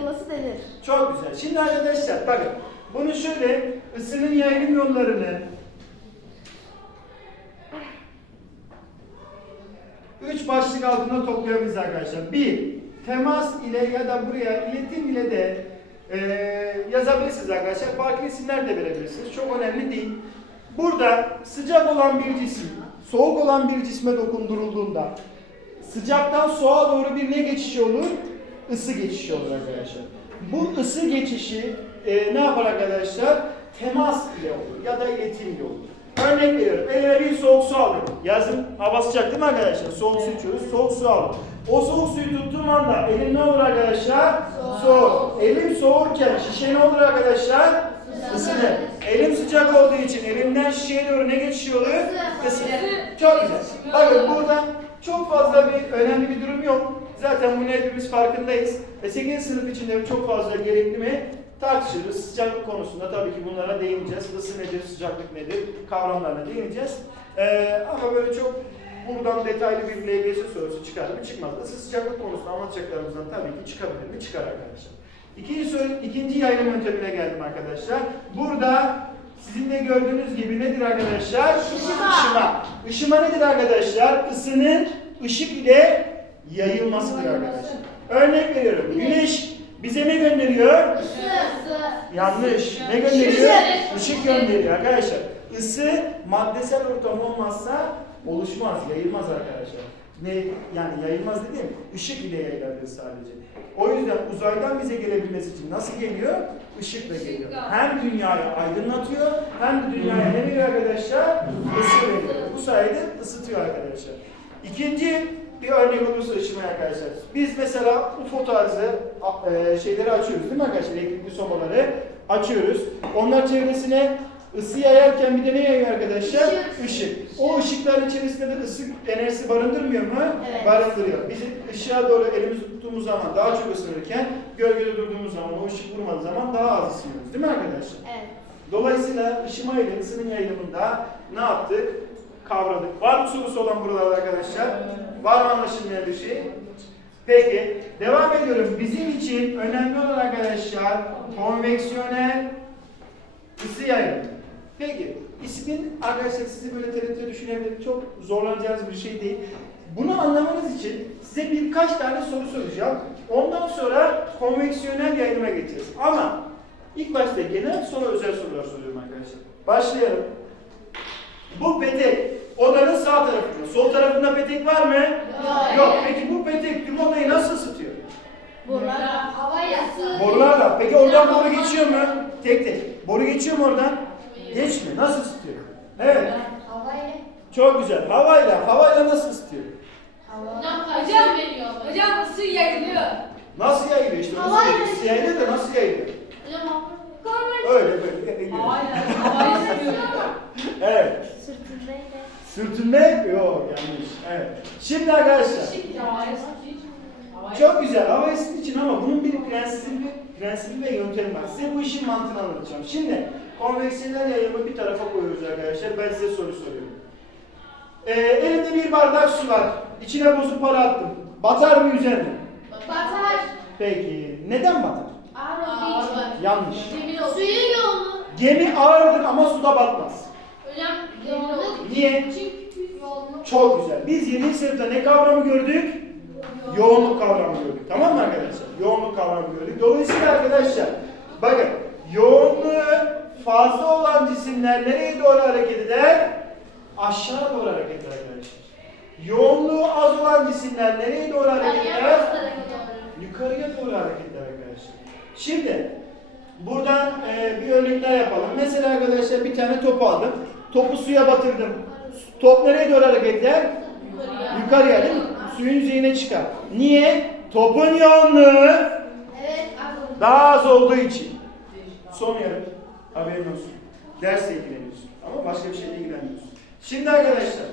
yayılması denir. Çok güzel. Şimdi arkadaşlar bakın. Bunu şöyle ısının yayılım yollarını üç başlık altında toplayabiliriz arkadaşlar. Bir, temas ile ya da buraya iletim ile de eee, yazabilirsiniz arkadaşlar. Farklı isimler de verebilirsiniz. Çok önemli değil. Burada sıcak olan bir cisim, soğuk olan bir cisme dokundurulduğunda sıcaktan soğuğa doğru bir ne geçişi olur? Isı geçişi olur arkadaşlar. Bu ısı geçişi e, ne yapar arkadaşlar? Temas ile olur ya da iletim ile olur. Örnek veriyorum. Elime bir soğuk su alıyorum. Yazın hava sıcak değil mi arkadaşlar? Soğuk su içiyoruz. Soğuk su aldım. O soğuk suyu tuttuğum anda elim ne olur arkadaşlar? Soğuk. Elim soğurken şişe ne olur arkadaşlar? Isınır. Elim sıcak olduğu için elimden şişeye doğru ne geçiyor olur? Isı. Çok güzel. Bakın burada çok fazla bir önemli bir durum yok. Zaten bunu hepimiz farkındayız. Ve 8. sınıf içinde çok fazla gerekli mi? Tartışırız. Sıcaklık konusunda tabii ki bunlara değineceğiz. Isı nedir, sıcaklık nedir kavramlarına değineceğiz. Ee, ama böyle çok buradan detaylı bir LGS sorusu çıkar mı? Çıkmaz. Isı sıcaklık konusunda anlatacaklarımızdan tabii ki çıkabilir mi? Çıkar arkadaşlar. İkinci, soru, ikinci yayılım yöntemine geldim arkadaşlar. Burada sizin de gördüğünüz gibi nedir arkadaşlar? Işıma. Işıma. Işıma nedir arkadaşlar? Isının ışık ile yayılmasıdır arkadaşlar. Örnek veriyorum. Güneş bize ne gönderiyor? Yanlış. Ne gönderiyor? Işık gönderiyor arkadaşlar. Isı maddesel ortam olmazsa oluşmaz, yayılmaz arkadaşlar. Ne yani yayılmaz dediğim ışık ile yayılabilir sadece. O yüzden uzaydan bize gelebilmesi için nasıl geliyor? Işıkla geliyor. Hem dünyayı aydınlatıyor hem de dünyaya ne veriyor arkadaşlar? Isı veriyor. Bu sayede ısıtıyor arkadaşlar. İkinci bir örnek olursa ışıma arkadaşlar. Biz mesela UFO tarzı e, şeyleri açıyoruz değil mi arkadaşlar? Elektrikli sobaları açıyoruz. Onlar çevresine ısı yayarken bir de ne yayıyor arkadaşlar? Işık. Işık. O ışıkların içerisinde de ısı enerjisi barındırmıyor mu? Evet. Barındırıyor. Biz ışığa doğru elimizi tuttuğumuz zaman daha çok ısınırken gölgede durduğumuz zaman o ışık vurmadığı zaman daha az ısınıyoruz. Değil mi arkadaşlar? Evet. Dolayısıyla ışıma ile ısının yayılımında ne yaptık? Kavradık. Var mı sorusu olan buralarda arkadaşlar? Var mı anlaşılmayan bir şey? Peki, devam ediyorum. Bizim için önemli olan arkadaşlar konveksiyonel ısı yayılımı. Peki, ismin arkadaşlar sizi böyle tereddüte düşünebilir. Çok zorlanacağınız bir şey değil. Bunu anlamanız için size birkaç tane soru soracağım. Ondan sonra konveksiyonel yayılıma geçeceğiz. Ama ilk başta genel sonra özel sorular soruyorum arkadaşlar. Başlayalım. Bu petek odanın sağ tarafında. Sol tarafında petek var mı? Yok. Peki bu petek tüm odayı nasıl ısıtıyor? Buralar. Hava yası. Borularla. Peki oradan boru geçiyor mu? Tek tek. Boru geçiyor mu oradan? Geçmiyor. Nasıl ısıtıyor? Evet. Hava ile. Çok güzel. Havayla. Havayla nasıl ısıtıyor? Hocam Hocam, hocam ısı yayılıyor. Nasıl yayılıyor işte? Nasıl Havayla. yayılıyor? Yayılıyor da nasıl yayılıyor? Hocam Öyle böyle. havayı sıkıyor. Evet. Sırtındaydı. Sürtünme? Yok yanlış. Evet. Şimdi arkadaşlar. Çok güzel. Hava için ama bunun bir prensibi, prensibi ve yöntemi var. Size bu işin mantığını anlatacağım. Şimdi konveksiyonel yayılımı bir tarafa koyuyoruz arkadaşlar. Ben size soru soruyorum. Ee, elimde bir bardak su var. İçine bozuk para attım. Batar mı yüzer mi? Batar. Peki neden batar? Ağır olduğu için. Yanlış. Suyun yoğunluğu. Gemi ağırdır ama suda batmaz. Hocam yoğunluk. Niye? Çok güzel. Biz 7. sınıfta ne kavramı gördük? Yoğunluk kavramı gördük. Tamam mı arkadaşlar? Yoğunluk kavramı gördük. Dolayısıyla arkadaşlar bakın yoğunluğu fazla olan cisimler nereye doğru hareket eder? Aşağı doğru hareket eder arkadaşlar. Yoğunluğu az olan cisimler nereye doğru hareket eder? Yukarıya doğru hareket eder arkadaşlar. Şimdi buradan e, bir örnek daha yapalım. Mesela arkadaşlar bir tane top aldım. Topu suya batırdım. Top nereye doğru hareket eder? Yukarıya değil mi? Suyun yüzeyine çıkar. Niye? Topun yoğunluğu daha az olduğu için. Son yarım. Haberin olsun. Dersle ilgileniyorsun. Ama başka bir şeyle ilgilenmiyorsun. Şimdi arkadaşlar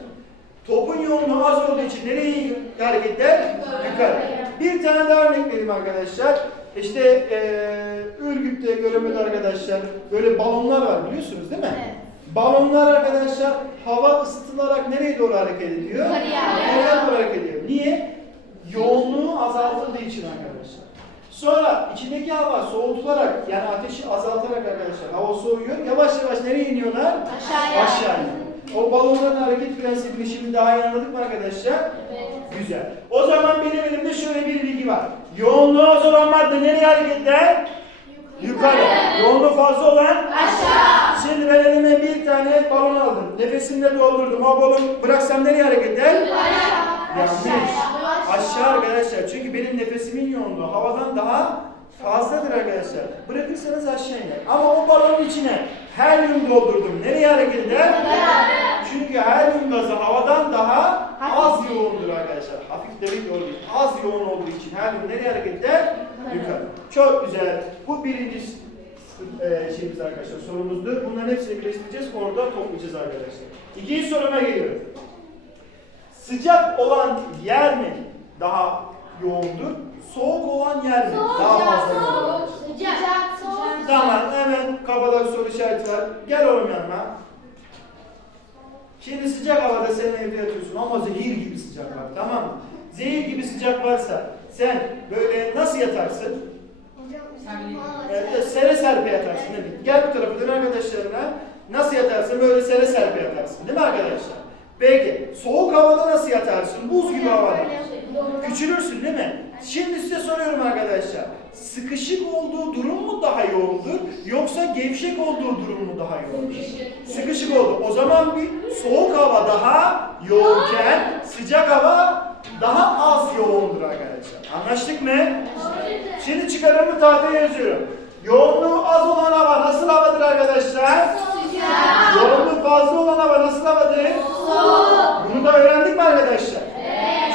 topun yoğunluğu az olduğu için nereye hareket eder? Yukarı. Bir tane daha örnek vereyim arkadaşlar. İşte eee Ürgüp'te, Göreme'de arkadaşlar böyle balonlar var biliyorsunuz değil mi? Evet. Balonlar arkadaşlar hava ısıtılarak nereye doğru hareket ediyor? Yukarıya. Doğru hareket ediyor. Niye? Yoğunluğu azaltıldığı için arkadaşlar. Sonra içindeki hava soğutularak yani ateşi azaltarak arkadaşlar hava soğuyor. Yavaş yavaş nereye iniyorlar? Aşağıya. Aşağı iniyor. O balonların hareket prensibini şimdi daha iyi anladık mı arkadaşlar? Evet. Güzel. O zaman benim elimde şöyle bir bilgi var. Yoğunluğu az olan madde nereye hareket eder? Yukarı. Yoğunluğu fazla olan? Aşağı. Şimdi ben elime bir tane balon aldım. Nefesimle doldurdum. O balon bıraksam nereye hareket eder? Yanlış. Aşağı arkadaşlar. Çünkü benim nefesimin yoğunluğu havadan daha fazladır arkadaşlar. Bırakırsanız aşağı iner. Ama o balonun içine helyum doldurdum. Nereye hareket eder? Çünkü helyum gazı havadan daha az yoğundur arkadaşlar. Hafif demek doğru değil. Az yoğun olduğu için helyum nereye hareket eder? Yukarı. Çok güzel. Bu birinci e, şeyimiz arkadaşlar sorumuzdur. Bunların hepsini birleştireceğiz. Orada toplayacağız arkadaşlar. İkinci soruma geliyorum. Sıcak olan yer mi daha yoğundur? Soğuk olan yer mi daha fazla yoğundur? Sıcak. Soğuk. Tamam hemen kafada bir soru işareti var. Gel oğlum yanıma. Şimdi sıcak havada sen evde yatıyorsun ama zehir gibi sıcak var tamam mı? Zehir gibi sıcak varsa sen böyle nasıl yatarsın? Evet, sere serpe yatarsın değil mi? Gel bu tarafa dön arkadaşlarına. Nasıl yatarsın? Böyle sere serpe yatarsın değil mi arkadaşlar? Peki soğuk havada nasıl yatarsın? Buz gibi havada. Küçülürsün değil mi? Şimdi size soruyorum arkadaşlar. Sıkışık olduğu durum mu daha yoğundur yoksa gevşek olduğu durum mu daha yoğundur? Sıkışık oldu. O zaman bir soğuk hava daha yoğunken sıcak hava daha az yoğundur arkadaşlar. Anlaştık mı? Şimdi çıkarımı tahtaya yazıyorum. Yoğunluğu az olan hava nasıl havadır arkadaşlar? Yoğunluğu fazla olan hava nasıl havadır? Bunu da öğrendik mi arkadaşlar?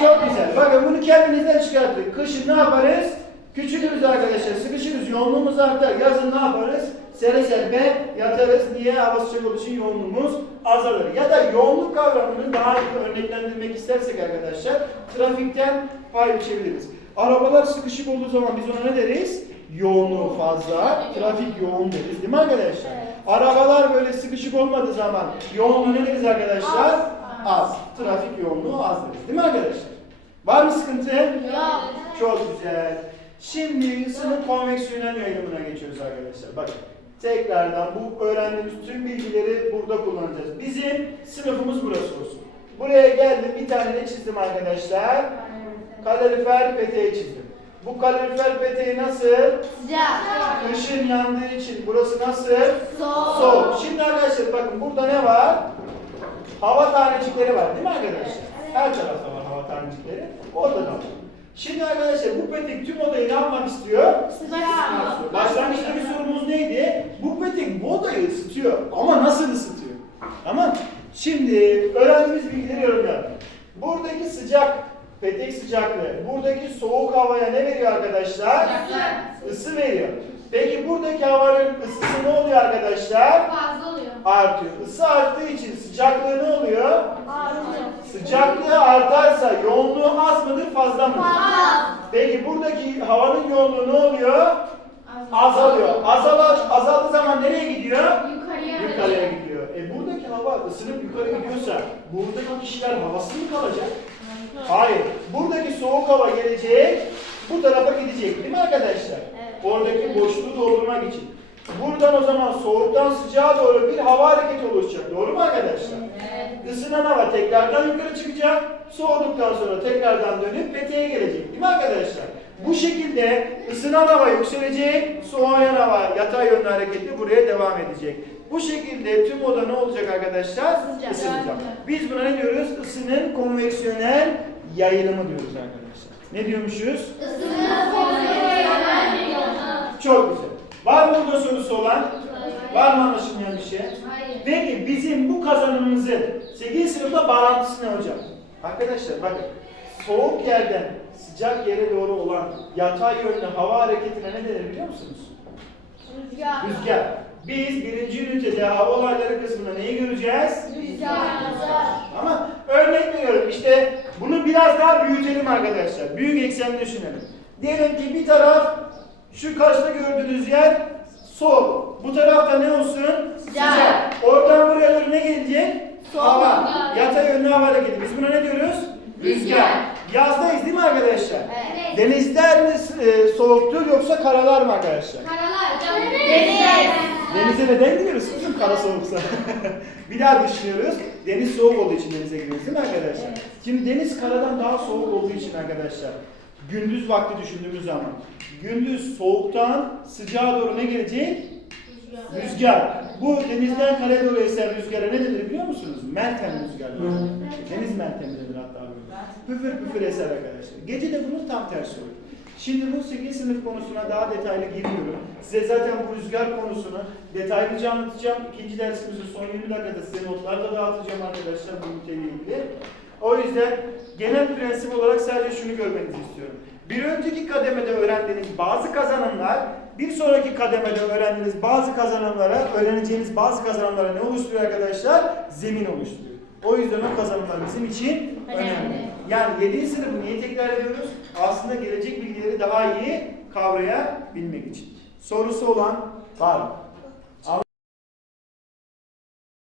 Çok güzel. Bakın bunu kendinizden çıkarttık. Kışın ne yaparız? Küçülürüz arkadaşlar. Sıkışırız. Yoğunluğumuz artar. Yazın ne yaparız? Sere serpe yatarız. Niye? Hava sıcak olduğu için yoğunluğumuz azalır. Ya da yoğunluk kavramını daha iyi örneklendirmek istersek arkadaşlar trafikten pay biçebiliriz. Arabalar sıkışık olduğu zaman biz ona ne deriz? Yoğunluğu fazla, trafik yoğun deriz değil mi arkadaşlar? Arabalar böyle sıkışık olmadığı zaman yoğunluğu ne deriz arkadaşlar? Az. Trafik yoğunluğu az deriz değil mi arkadaşlar? Var mı sıkıntı? Yok. Çok güzel. Şimdi ısının konveksiyonel yayılımına geçiyoruz arkadaşlar. Bakın tekrardan bu öğrendiğimiz tüm bilgileri burada kullanacağız. Bizim sınıfımız burası olsun. Buraya geldim bir tane ne çizdim arkadaşlar? Kalorifer peteği çizdim. Bu kalorifer peteği nasıl? Sıcak. Işın yandığı için burası nasıl? Soğuk. Soğuk. Şimdi arkadaşlar bakın burada ne var? Hava tanecikleri var değil mi arkadaşlar? Her tarafta var hava tanecikleri. Orada da var. Şimdi arkadaşlar bu petek tüm odayı ne yapmak istiyor? Sıcak. Başlangıçtaki sorumuz neydi? Bu petek bu odayı ısıtıyor. Ama nasıl ısıtıyor? Tamam. Şimdi öğrendiğimiz bilgileri yorumlayalım. Buradaki sıcak, petek sıcaklığı, buradaki soğuk havaya ne veriyor arkadaşlar? Isı veriyor. Peki buradaki havanın ısısı ne oluyor arkadaşlar? Fazla oluyor. Artıyor. Isı arttığı için sıcaklığı ne oluyor? Artıyor. Sıcaklığı artarsa yoğunluğu az mıdır fazla mıdır? Fazla. Peki buradaki havanın yoğunluğu ne oluyor? Azalıyor. Azal, azaldığı zaman nereye gidiyor? Yukarıya. Yukarıya gidiyor. E buradaki hava ısınıp yukarı gidiyorsa buradaki kişiler havasız mı kalacak? Hayır. Buradaki soğuk hava gelecek, bu tarafa gidecek değil mi arkadaşlar? Evet. Oradaki boşluğu doldurmak için. Buradan o zaman soğuktan sıcağa doğru bir hava hareketi oluşacak. Doğru mu arkadaşlar? Isınan hava tekrardan yukarı çıkacak. Soğuduktan sonra tekrardan dönüp peteğe gelecek. Değil mi arkadaşlar? Bu şekilde ısınan hava yükselecek, soğuyan hava yatay yönlü hareketli buraya devam edecek. Bu şekilde tüm oda ne olacak arkadaşlar? Isınacak. Isınacak. Biz buna ne diyoruz? Isının konveksiyonel yayılımı diyoruz arkadaşlar. Ne diyormuşuz? Çok güzel. Var mı burada sorusu olan? Var mı anlaşılmayan bir şey? Hayır. Peki bizim bu kazanımımızın 8. sınıfta bağlantısı ne hocam? Arkadaşlar bakın soğuk yerden sıcak yere doğru olan yatay yönlü hava hareketine ne denir biliyor musunuz? Rüzgar. Rüzgar. Biz birinci ünitede hava olayları kısmında neyi göreceğiz? Rüzgar. Ama örnek veriyorum işte bunu biraz daha büyütelim arkadaşlar. Büyük eksenli düşünelim. Diyelim ki bir taraf şu karşıda gördüğünüz yer soğuk. Bu tarafta ne olsun? Sıcak. Oradan buraya doğru ne gelecek? Soğuk. Hava. Yatay yönlü hava hareketi. Biz buna ne diyoruz? Rüzgar. Yazdayız değil mi arkadaşlar? Evet. Denizler mi e, soğuktur yoksa karalar mı arkadaşlar? Karalar. Deniz. Denize neden gidiyoruz kızım kara soğuksa? bir daha düşünüyoruz. Deniz soğuk olduğu için denize giriyoruz değil mi arkadaşlar? Şimdi deniz karadan daha soğuk olduğu için arkadaşlar. Gündüz vakti düşündüğümüz zaman. Gündüz soğuktan sıcağa doğru ne gelecek? Rüzgar. Bu denizden karaya doğru esen rüzgara ne denir biliyor musunuz? Meltem rüzgarı. Deniz meltemi denir hatta. böyle. Püfür püfür eser arkadaşlar. Gece de bunun tam tersi olur. Şimdi bu 8 sınıf konusuna daha detaylı giriyorum. Size zaten bu rüzgar konusunu detaylıca anlatacağım. İkinci dersimizin son 20 dakikada size notlar da dağıtacağım arkadaşlar bu üniteyle ilgili. O yüzden genel prensip olarak sadece şunu görmenizi istiyorum. Bir önceki kademede öğrendiğiniz bazı kazanımlar, bir sonraki kademede öğrendiğiniz bazı kazanımlara, öğreneceğiniz bazı kazanımlara ne oluşturuyor arkadaşlar? Zemin oluşturuyor. O yüzden o kazanımlar bizim için önemli. Önemli. Yani 7. sınıfı niye tekrar ediyoruz? Aslında gelecek bilgileri daha iyi kavrayabilmek için. Sorusu olan var mı?